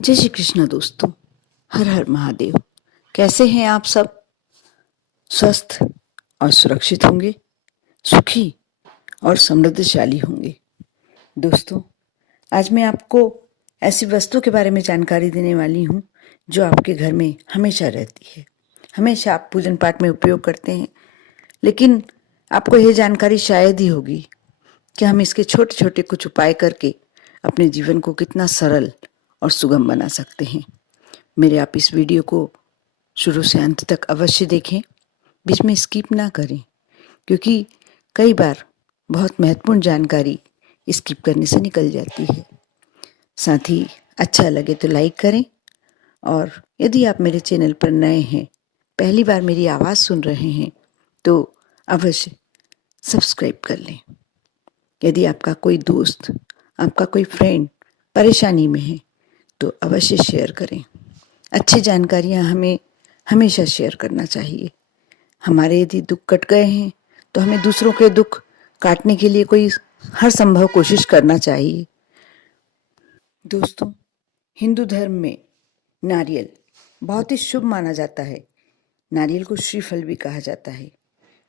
जय श्री कृष्ण दोस्तों। हर हर महादेव। कैसे हैं आप सब? स्वस्थ और सुरक्षित होंगे, सुखी और समृद्धशाली होंगे। दोस्तों, आज मैं आपको ऐसी वस्तु के बारे में जानकारी देने वाली हूँ जो आपके घर में हमेशा रहती है। हमेशा आप पूजन पाठ में उपयोग करते हैं, लेकिन आपको यह जानकारी शायद ही होगी कि हम इसके छोटे छोटे कुछ उपाय करके अपने जीवन को कितना सरल और सुगम बना सकते हैं। मेरे आप इस वीडियो को शुरू से अंत तक अवश्य देखें, बीच में स्किप ना करें, क्योंकि कई बार बहुत महत्वपूर्ण जानकारी स्किप करने से निकल जाती है। साथ ही अच्छा लगे तो लाइक करें, और यदि आप मेरे चैनल पर नए हैं, पहली बार मेरी आवाज़ सुन रहे हैं, तो अवश्य सब्सक्राइब कर लें। यदि आपका कोई दोस्त, आपका कोई फ्रेंड परेशानी में है तो अवश्य शेयर करें। अच्छी जानकारियाँ हमें हमेशा शेयर करना चाहिए। हमारे यदि दुख कट गए हैं तो हमें दूसरों के दुख काटने के लिए कोई हर संभव कोशिश करना चाहिए। दोस्तों, हिंदू धर्म में नारियल बहुत ही शुभ माना जाता है। नारियल को श्रीफल भी कहा जाता है।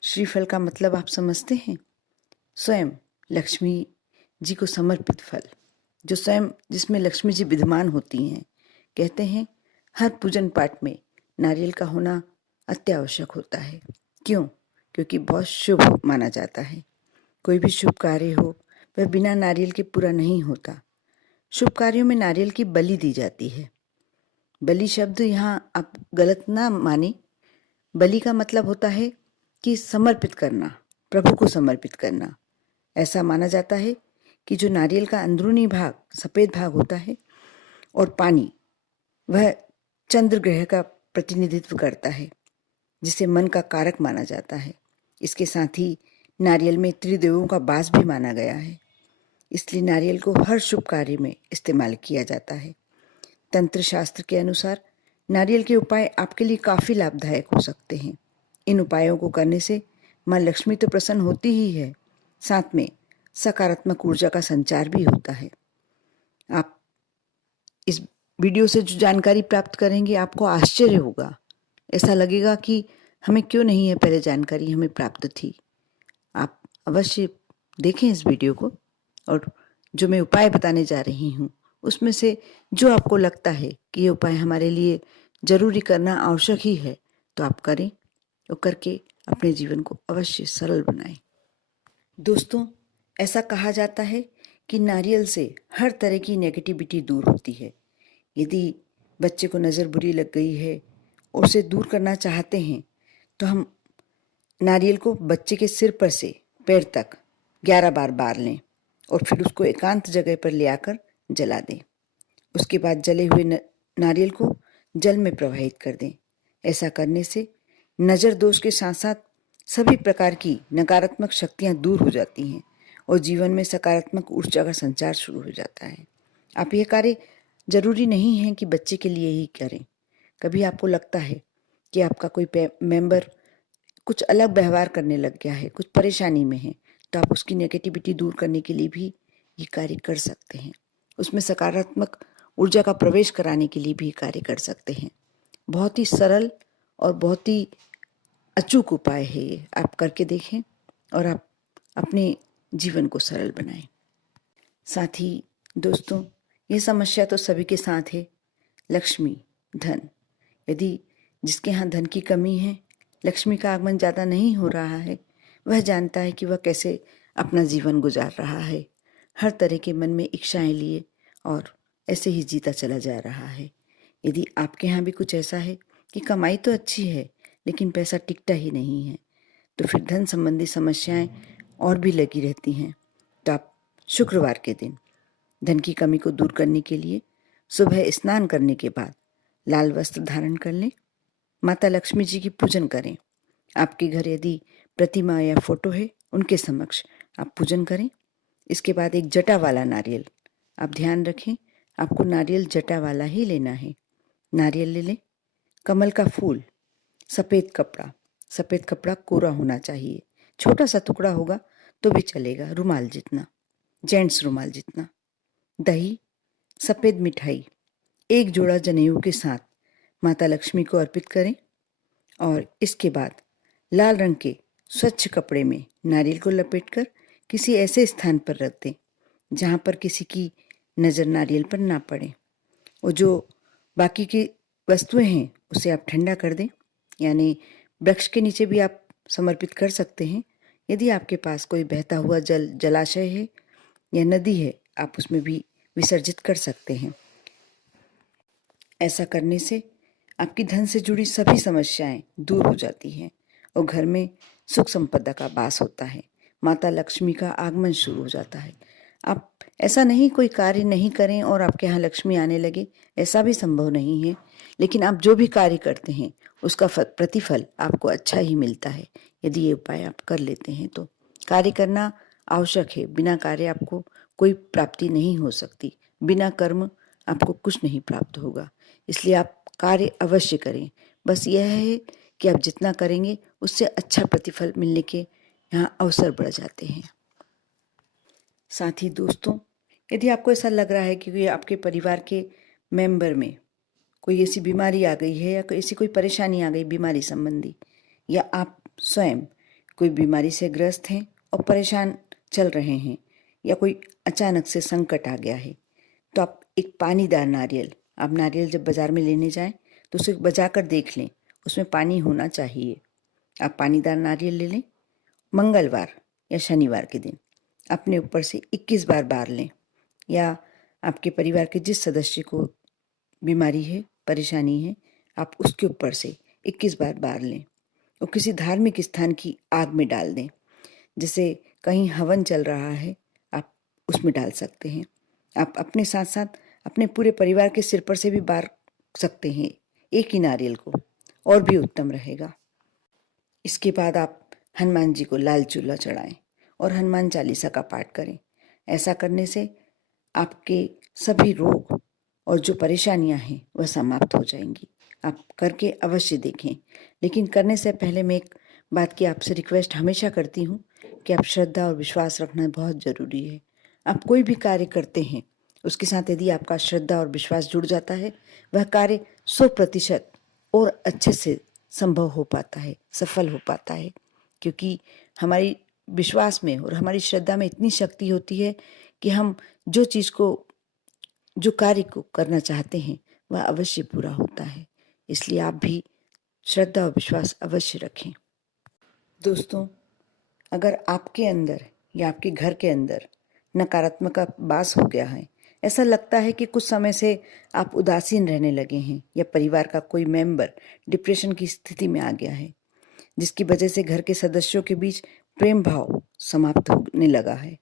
श्रीफल का मतलब आप समझते हैं? स्वयं लक्ष्मी जी को समर्पित फल, जो स्वयं जिसमें लक्ष्मी जी विद्यमान होती हैं। कहते हैं हर पूजन पाठ में नारियल का होना अत्यावश्यक होता है। क्यों? क्योंकि बहुत शुभ माना जाता है। कोई भी शुभ कार्य हो वह बिना नारियल के पूरा नहीं होता। शुभ कार्यों में नारियल की बलि दी जाती है। बलि शब्द यहाँ आप गलत ना माने। बलि का मतलब होता है कि समर्पित करना, प्रभु को समर्पित करना। ऐसा माना जाता है कि जो नारियल का अंदरूनी भाग, सफ़ेद भाग होता है, और पानी, वह चंद्र ग्रह का प्रतिनिधित्व करता है, जिसे मन का कारक माना जाता है। इसके साथ ही नारियल में त्रिदेवों का वास भी माना गया है, इसलिए नारियल को हर शुभ कार्य में इस्तेमाल किया जाता है। तंत्र शास्त्र के अनुसार नारियल के उपाय आपके लिए काफ़ी लाभदायक हो सकते हैं। इन उपायों को करने से माँ लक्ष्मी तो प्रसन्न होती ही है, साथ में सकारात्मक ऊर्जा का संचार भी होता है। आप इस वीडियो से जो जानकारी प्राप्त करेंगे, आपको आश्चर्य होगा। ऐसा लगेगा कि हमें क्यों नहीं है पहले जानकारी हमें प्राप्त थी। आप अवश्य देखें इस वीडियो को, और जो मैं उपाय बताने जा रही हूँ उसमें से जो आपको लगता है कि ये उपाय हमारे लिए ज़रूरी करना आवश्यक ही है, तो आप करें और करके अपने जीवन को अवश्य सरल बनाएं। दोस्तों, ऐसा कहा जाता है कि नारियल से हर तरह की नेगेटिविटी दूर होती है। यदि बच्चे को नज़र बुरी लग गई है और उसे दूर करना चाहते हैं, तो हम नारियल को बच्चे के सिर पर से पैर तक 11 बार बार लें और फिर उसको एकांत जगह पर ले आकर जला दें। उसके बाद जले हुए नारियल को जल में प्रवाहित कर दें। ऐसा करने से नज़र दोष के साथ साथ सभी प्रकार की नकारात्मक शक्तियाँ दूर हो जाती हैं और जीवन में सकारात्मक ऊर्जा का संचार शुरू हो जाता है। आप ये कार्य ज़रूरी नहीं है कि बच्चे के लिए ही करें। कभी आपको लगता है कि आपका कोई मेंबर कुछ अलग व्यवहार करने लग गया है, कुछ परेशानी में है, तो आप उसकी नेगेटिविटी दूर करने के लिए भी ये कार्य कर सकते हैं। उसमें सकारात्मक ऊर्जा का प्रवेश कराने के लिए भी कार्य कर सकते हैं। बहुत ही सरल और बहुत ही अचूक उपाय है ये। आप करके देखें और आप अपने जीवन को सरल बनाएं। साथ ही दोस्तों, ये समस्या तो सभी के साथ है। लक्ष्मी, धन। यदि जिसके यहाँ धन की कमी है, लक्ष्मी का आगमन ज़्यादा नहीं हो रहा है, वह जानता है कि वह कैसे अपना जीवन गुजार रहा है। हर तरह के मन में इच्छाएं लिए और ऐसे ही जीता चला जा रहा है। यदि आपके यहाँ भी कुछ ऐसा है कि कमाई तो अच्छी है लेकिन पैसा टिकता ही नहीं है, तो फिर धन संबंधी समस्याएं और भी लगी रहती हैं, तो आप शुक्रवार के दिन धन की कमी को दूर करने के लिए सुबह स्नान करने के बाद लाल वस्त्र धारण कर लें, माता लक्ष्मी जी की पूजन करें। आपके घर यदि प्रतिमा या फोटो है, उनके समक्ष आप पूजन करें। इसके बाद एक जटा वाला नारियल, आप ध्यान रखें आपको नारियल जटा वाला ही लेना है। नारियल ले लें, कमल का फूल, सफ़ेद कपड़ा कोरा होना चाहिए। छोटा सा टुकड़ा होगा तो भी चलेगा, रुमाल जितना, जेंट्स रुमाल जितना। दही, सफ़ेद मिठाई, एक जोड़ा जनेऊ के साथ माता लक्ष्मी को अर्पित करें और इसके बाद लाल रंग के स्वच्छ कपड़े में नारियल को लपेटकर किसी ऐसे स्थान पर रख दें जहाँ पर किसी की नज़र नारियल पर ना पड़े। और जो बाकी की वस्तुएं हैं उसे आप ठंडा कर दें, यानी वृक्ष के नीचे भी आप समर्पित कर सकते हैं। यदि आपके पास कोई बहता हुआ जलाशय है या नदी है, आप उसमें भी विसर्जित कर सकते हैं। ऐसा करने से आपकी धन से जुड़ी सभी समस्याएं दूर हो जाती हैं और घर में सुख संपदा का वास होता है। माता लक्ष्मी का आगमन शुरू हो जाता है। आप ऐसा नहीं कोई कार्य नहीं करें और आपके यहाँ लक्ष्मी आने लगे, ऐसा भी संभव नहीं है। लेकिन आप जो भी कार्य करते हैं उसका प्रतिफल आपको अच्छा ही मिलता है यदि ये उपाय आप कर लेते हैं तो। कार्य करना आवश्यक है, बिना कार्य आपको कोई प्राप्ति नहीं हो सकती, बिना कर्म आपको कुछ नहीं प्राप्त होगा। इसलिए आप कार्य अवश्य करें। बस यह है कि आप जितना करेंगे उससे अच्छा प्रतिफल मिलने के यहाँ अवसर बढ़ जाते हैं। साथ ही दोस्तों, यदि आपको ऐसा लग रहा है कि आपके परिवार के मेंबर में कोई ऐसी बीमारी आ गई है या कोई ऐसी कोई परेशानी आ गई बीमारी संबंधी, या आप स्वयं कोई बीमारी से ग्रस्त हैं और परेशान चल रहे हैं, या कोई अचानक से संकट आ गया है, तो आप एक पानीदार नारियल, आप नारियल जब बाज़ार में लेने जाएं तो उसे बजा कर देख लें, उसमें पानी होना चाहिए। आप पानीदार नारियल ले लें, मंगलवार या शनिवार के दिन अपने ऊपर से 21 बार बार लें, या आपके परिवार के जिस सदस्य को बीमारी है, परेशानी है, आप उसके ऊपर से 21 बार बार लें और किसी धार्मिक स्थान की आग में डाल दें। जैसे कहीं हवन चल रहा है, आप उसमें डाल सकते हैं। आप अपने साथ साथ अपने पूरे परिवार के सिर पर से भी बार सकते हैं एक ही नारियल को, और भी उत्तम रहेगा। इसके बाद आप हनुमान जी को लाल चूल्हा चढ़ाएं और हनुमान चालीसा का पाठ करें। ऐसा करने से आपके सभी रोग और जो परेशानियां हैं वह समाप्त हो जाएंगी। आप करके अवश्य देखें। लेकिन करने से पहले मैं एक बात की आपसे रिक्वेस्ट हमेशा करती हूँ कि आप श्रद्धा और विश्वास रखना बहुत ज़रूरी है। आप कोई भी कार्य करते हैं उसके साथ यदि आपका श्रद्धा और विश्वास जुड़ जाता है, वह कार्य 100% और अच्छे से संभव हो पाता है, सफल हो पाता है। क्योंकि हमारी विश्वास में और हमारी श्रद्धा में इतनी शक्ति होती है कि हम जो चीज़ को, जो कार्य को करना चाहते हैं वह अवश्य पूरा होता है। इसलिए आप भी श्रद्धा और विश्वास अवश्य रखें। दोस्तों, अगर आपके अंदर या आपके घर के अंदर नकारात्मक का वास हो गया है, ऐसा लगता है कि कुछ समय से आप उदासीन रहने लगे हैं, या परिवार का कोई मेंबर डिप्रेशन की स्थिति में आ गया है, जिसकी वजह से घर के सदस्यों के बीच प्रेम भाव समाप्त होने लगा है,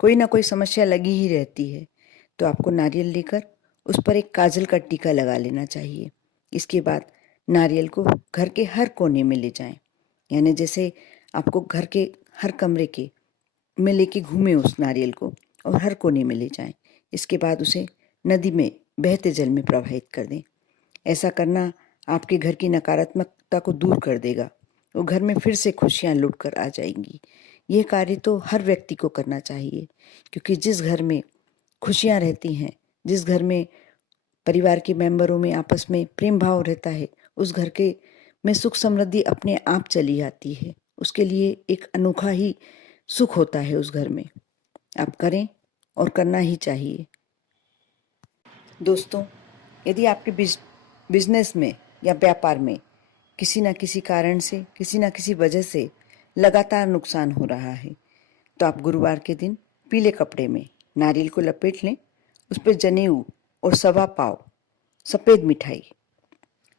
कोई ना कोई समस्या लगी ही रहती है, तो आपको नारियल लेकर उस पर एक काजल का टीका लगा लेना चाहिए। इसके बाद नारियल को घर के हर कोने में ले जाएं, यानी जैसे आपको घर के हर कमरे के में लेके घूमें उस नारियल को और हर कोने में ले जाएं। इसके बाद उसे नदी में बहते जल में प्रवाहित कर दें। ऐसा करना आपके घर की नकारात्मकता को दूर कर देगा और घर में फिर से खुशियां लुट कर आ जाएंगी। यह कार्य तो हर व्यक्ति को करना चाहिए, क्योंकि जिस घर में खुशियां रहती हैं, जिस घर में परिवार के मेंबरों में आपस में प्रेम भाव रहता है, उस घर के में सुख समृद्धि अपने आप चली आती है। उसके लिए एक अनोखा ही सुख होता है उस घर में। आप करें और करना ही चाहिए। दोस्तों, यदि आपके बिजनेस में या व्यापार में किसी न किसी कारण से, किसी न किसी वजह से लगातार नुकसान हो रहा है, तो आप गुरुवार के दिन पीले कपड़े में नारियल को लपेट लें, उस पर जनेऊ और 1.25 पाव सफ़ेद मिठाई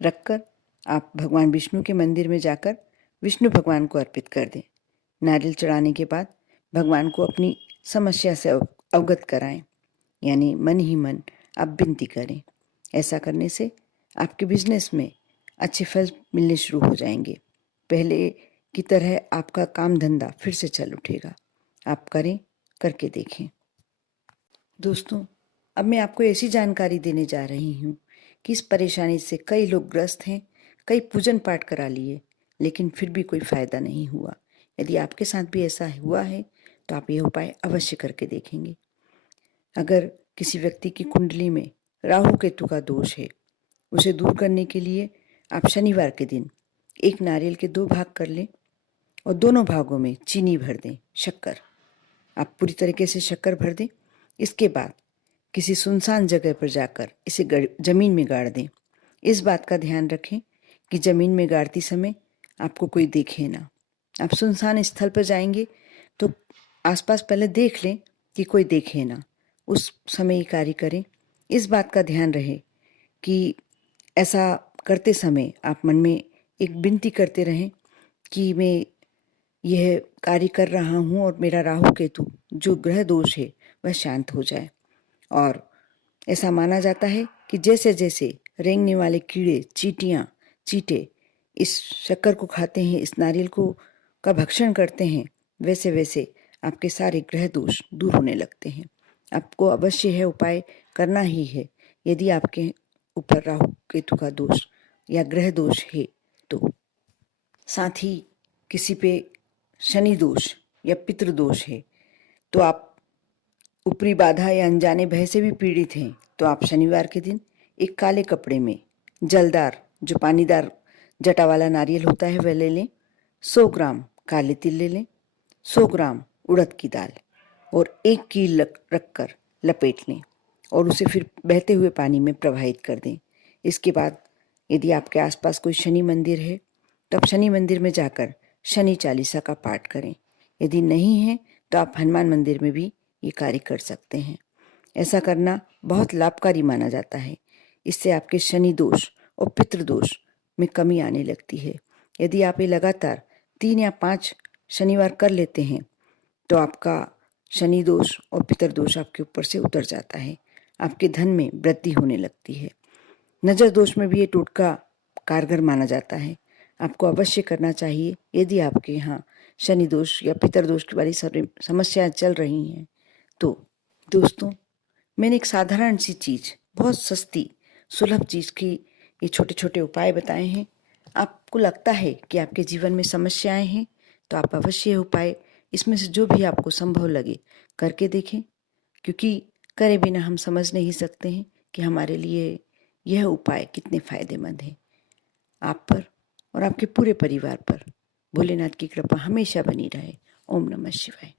रखकर आप भगवान विष्णु के मंदिर में जाकर विष्णु भगवान को अर्पित कर दें। नारियल चढ़ाने के बाद भगवान को अपनी समस्या से अवगत कराएं, यानी मन ही मन आप विनती करें। ऐसा करने से आपके बिजनेस में अच्छे फल मिलने शुरू हो जाएंगे। पहले की तरह आपका काम धंधा फिर से चल उठेगा। आप करें, करके देखें। दोस्तों, अब मैं आपको ऐसी जानकारी देने जा रही हूँ कि इस परेशानी से कई लोग ग्रस्त हैं, कई पूजन पाठ करा लिए, लेकिन फिर भी कोई फ़ायदा नहीं हुआ। यदि आपके साथ भी ऐसा हुआ है तो आप यह उपाय अवश्य करके देखेंगे। अगर किसी व्यक्ति की कुंडली में राहु केतु का दोष है, उसे दूर करने के लिए आप शनिवार के दिन एक नारियल के 2 भाग कर लें और दोनों भागों में चीनी भर दें, शक्कर। आप पूरी तरीके से शक्कर भर दें। इसके बाद किसी सुनसान जगह पर जाकर इसे ज़मीन में गाड़ दें। इस बात का ध्यान रखें कि ज़मीन में गाड़ती समय आपको कोई देखे ना। आप सुनसान स्थल पर जाएंगे तो आसपास पहले देख लें कि कोई देखे ना, उस समय ये कार्य करें। इस बात का ध्यान रहे कि ऐसा करते समय आप मन में एक विनती करते रहें कि मैं यह कार्य कर रहा हूँ और मेरा राहु केतु जो ग्रह दोष है वह शांत हो जाए। और ऐसा माना जाता है कि जैसे जैसे रेंगने वाले कीड़े, चींटियाँ, चींटे इस शक्कर को खाते हैं, इस नारियल को का भक्षण करते हैं, वैसे वैसे आपके सारे ग्रह दोष दूर होने लगते हैं। आपको अवश्य है उपाय करना ही है यदि आपके ऊपर राहु केतु का दोष या ग्रह दोष है तो। साथ ही किसी पे शनि दोष या पितृ दोष है तो आप ऊपरी बाधा या अनजाने भय से भी पीड़ित हैं तो आप शनिवार के दिन एक काले कपड़े में जलदार जो पानीदार जटा वाला नारियल होता है वह ले लें, 100 ग्राम काले तिल ले लें, 100 ग्राम उड़द की दाल और 1 कील रखकर लपेट लें और उसे फिर बहते हुए पानी में प्रवाहित कर दें। इसके बाद यदि आपके आसपास कोई शनि मंदिर है तो आप शनि मंदिर में जाकर शनि चालीसा का पाठ करें। यदि नहीं है तो आप हनुमान मंदिर में भी ये कार्य कर सकते हैं। ऐसा करना बहुत लाभकारी माना जाता है। इससे आपके शनि दोष और पितृ दोष में कमी आने लगती है। यदि आप ये लगातार 3 या 5 शनिवार कर लेते हैं तो आपका शनि दोष और पितृ दोष आपके ऊपर से उतर जाता है। आपके धन में वृद्धि होने लगती है। नज़र दोष में भी ये टोटका कारगर माना जाता है। आपको अवश्य करना चाहिए यदि आपके यहाँ शनि दोष या पितृ दोष की वाली समस्याएं चल रही हैं तो। दोस्तों, मैंने एक साधारण सी चीज़, बहुत सस्ती सुलभ चीज़ की ये छोटे छोटे उपाय बताए हैं। आपको लगता है कि आपके जीवन में समस्याएं हैं तो आप अवश्य ये उपाय इसमें से जो भी आपको संभव लगे करके देखें, क्योंकि करे बिना हम समझ नहीं सकते हैं कि हमारे लिए यह उपाय कितने फायदेमंद हैं। आप पर और आपके पूरे परिवार पर भोलेनाथ की कृपा हमेशा बनी रहे। ओम नमः शिवाय।